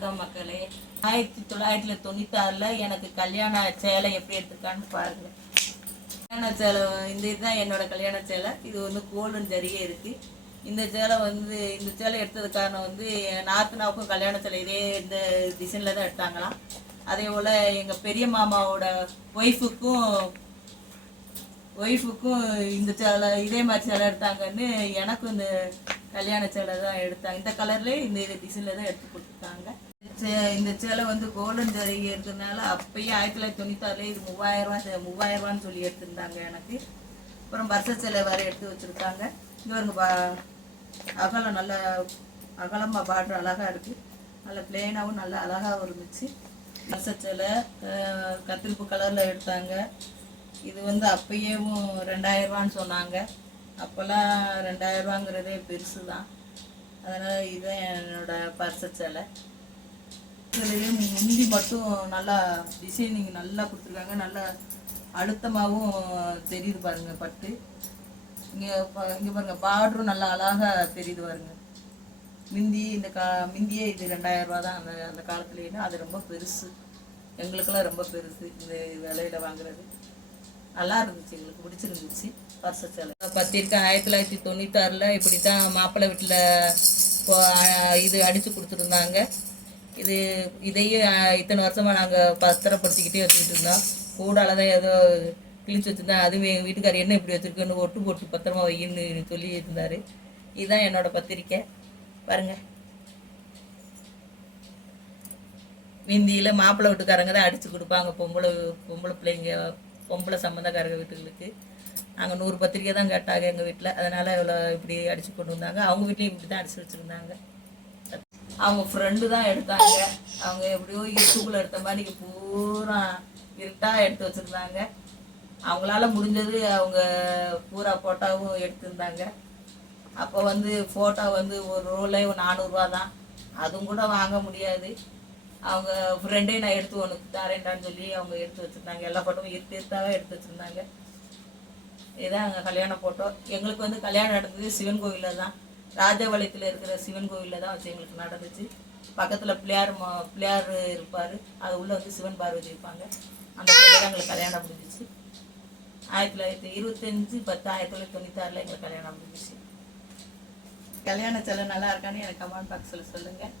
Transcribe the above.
வணக்கம் மக்களே. ஆயிரத்தி தொள்ளாயிரத்தி தொண்ணூத்தாறில் எனக்கு கல்யாண சேலை எப்படி எடுத்துருக்கான்னு பாருங்க. கல்யாண சேலை இந்த இதுதான் என்னோட கல்யாண சேலை. இது வந்து கோல்டன் ஜரியே இருக்கு. இந்த சேலை வந்து இந்த சேலை எடுத்தது காரணம் வந்து என் நாத்தனாவுக்கும் கல்யாண சேலை இதே இந்த டிசைனில் தான் எடுத்தாங்களாம். அதே போல் எங்கள் பெரிய மாமாவோட ஒய்ஃபுக்கும் ஒய்ஃபுக்கும் இந்த சேலை இதே மாதிரி சேலை எடுத்தாங்கன்னு எனக்கும் இந்த கல்யாண சேலை தான் எடுத்தாங்க இந்த கலர்லேயே இந்த இது டிசைனில் தான் எடுத்து கொடுத்துருக்காங்க. இந்த சேலை வந்து கோல்டன் ஜரி இருக்கிறதுனால அப்பயே ஆயிரத்தி தொள்ளாயிரத்தி தொண்ணூத்தாறுல இது மூவாயிரம் ரூபாய் மூவாயிரம் ரூபான்னு சொல்லி எடுத்திருந்தாங்க எனக்கு. அப்புறம் வருஷ சேலை வேறு எடுத்து வச்சுருக்காங்க. இங்கே ஒரு அகலம் நல்ல அகலமாக பார்டர் அழகாக இருக்குது நல்ல பிளெயினாகவும் நல்ல அழகாகவும் இருந்துச்சு. வருஷ சேலை கத்திரிப்பு கலரில் எடுத்தாங்க. இது வந்து அப்பயேவும் ரெண்டாயிரரூவான்னு சொன்னாங்க. அப்போல்லாம் ரெண்டாயிரரூவாங்கிறதே பெருசு தான் அதனால் இதுதான் என்னோடய பர்ச சேலை. இதுலேயே முந்தி மட்டும் நல்லா டிசைனிங் நல்லா கொடுத்துருக்காங்க. நல்லா அழுத்தமாகவும் தெரியுது பாருங்க பட்டு. இங்கே இங்கே பாருங்க பார்டரும் நல்லா அழகாக தெரியுது பாருங்க. மிந்தி இந்த கா மிந்தியே இது ரெண்டாயிரம் ரூபா தான். அந்த அந்த காலத்துலேன்னா அது ரொம்ப பெருசு. எங்களுக்கெல்லாம் ரொம்ப பெருசு இந்த விலையில வாங்குறது. நல்லா இருந்துச்சு எங்களுக்கு பிடிச்சிருந்துச்சு வருஷ செலவு பத்திரிக்கை ஆயிரத்தி தொள்ளாயிரத்தி தொண்ணூத்தாறில் இப்படி தான் மாப்பிள்ளை வீட்டில் இது அடித்து கொடுத்துருந்தாங்க இது இதையும் இத்தனை வருஷமாக நாங்கள் பத்திரப்படுத்திக்கிட்டே வச்சுக்கிட்டு இருந்தோம். கூடால தான் ஏதோ கிழிச்சு வச்சுருந்தேன் அதுவும் எங்கள் வீட்டுக்காரர் என்ன இப்படி வச்சுருக்கேன்னு ஒட்டு போட்டு பத்திரமா வையின்னு சொல்லி இருந்தார். இதுதான் என்னோடய பத்திரிக்கை. பாருங்கள் மிந்தியில் மாப்பிள்ளை வீட்டுக்காரங்க தான் அடித்து கொடுப்பாங்க பொம்பளை பொம்பளை பிள்ளைங்க பொம்பளை சம்மந்தக்காரங்க வீட்டுகளுக்கு. நாங்கள் நூறு பத்திரிக்கை தான் கேட்டாங்க எங்கள் வீட்டில். அதனால் இவ்வளோ இப்படி அடித்து கொண்டு வந்தாங்க. அவங்க வீட்லேயும் இப்படி தான் அடித்து வச்சுருந்தாங்க. அவங்க ஃப்ரெண்டு தான் எடுத்தாங்க. அவங்க எப்படியோ யூடியூப்பில் எடுத்த மாதிரி பூரா இருட்டாக எடுத்து வச்சுருந்தாங்க. அவங்களால முடிஞ்சது அவங்க பூரா ஃபோட்டோவும் எடுத்திருந்தாங்க. அப்போ வந்து ஃபோட்டோ வந்து ஒரு ரோலே நானூறுரூவா தான். அதுவும் கூட வாங்க முடியாது. அவங்க ஃப்ரெண்டே நான் எடுத்து உனக்கு தரேன்டான்னு சொல்லி அவங்க எடுத்து வச்சுருந்தாங்க. எல்லா ஃபோட்டோவும் இருட்டு இருட்டாவே எடுத்து வச்சுருந்தாங்க. இதுதான் அங்கே கல்யாண ஃபோட்டோ எங்களுக்கு வந்து கல்யாணம் நடந்தது சிவன் கோவிலில் தான். ராஜபாளையத்தில் இருக்கிற சிவன் கோவிலில் தான் வச்சு எங்களுக்கு நடந்துச்சு. பக்கத்தில் பிள்ளையார் மா பிள்ளையார் இருப்பார். அது உள்ளே வந்து சிவன் பார்வதி இருப்பாங்க. அந்த கோயிலில் எங்களுக்கு கல்யாணம் முடிஞ்சிச்சு. ஆயிரத்தி தொள்ளாயிரத்தி இருபத்தஞ்சு பத்து ஆயிரத்தி தொள்ளாயிரத்தி தொண்ணூத்தாறில் எங்களுக்கு கல்யாணம் முடிஞ்சிச்சு. கல்யாண செலவு நல்லா இருக்கான்னு எனக்கு கமெண்ட் பாக்ஸில் சொல்லுங்கள்